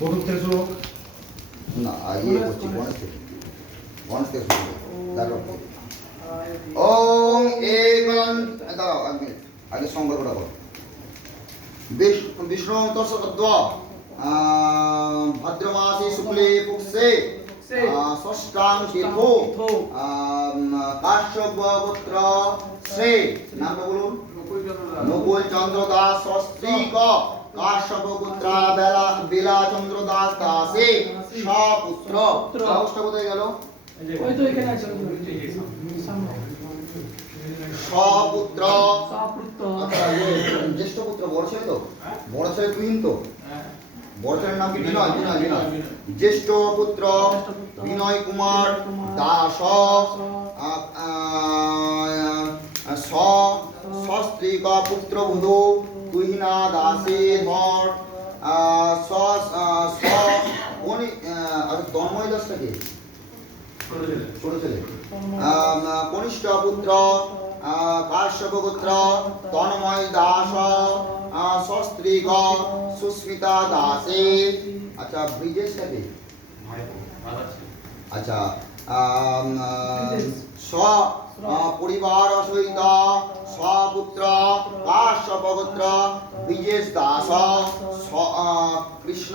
বটুক থেকে শুরু হোক। না ইয়ে করছি গণেশ থেকে শুরু হোক। দেখো ওং একং দাঁড়াও আগে সংকল্পটা করো। विष्णु तस्वद्वा भद्रमासे शुक्ले पुक्षे षष्ठां तीर्थो काश्यप पुत्र श्री नाम बोलून नकुल चंद्र दास स्त्री का काश्यप पुत्र बेला चंद्र दास दासे पुत्र काउष्ट কোথায় গেল ওই তো এখানে আছে সামনে সপুত্র সপুত্র জ্যেষ্ঠ পুত্র বড় ছেলে তো বড় ছেলে তুহিন তো বড় ছেলের নাম কি বিনয় বিনয় বিনয় জ্যেষ্ঠ পুত্র বিনয় কুমার দাস সস্ত্রীক পুত্র বুধু তুহিনা দাসে ধর তন্ময় দাসটাকে ছোট ছেলে কনিষ্ঠ পুত্র কাশ্যপ পুত্র তন্ময় দাস সস্ত্রীক সুস্মিতা দাসে। আচ্ছা ব্রিজেশটাকে আচ্ছা পরিবার সহিত স্বপুত্র কাশ্যপ পুত্র ব্রিজেশ দাস কৃষ্ণ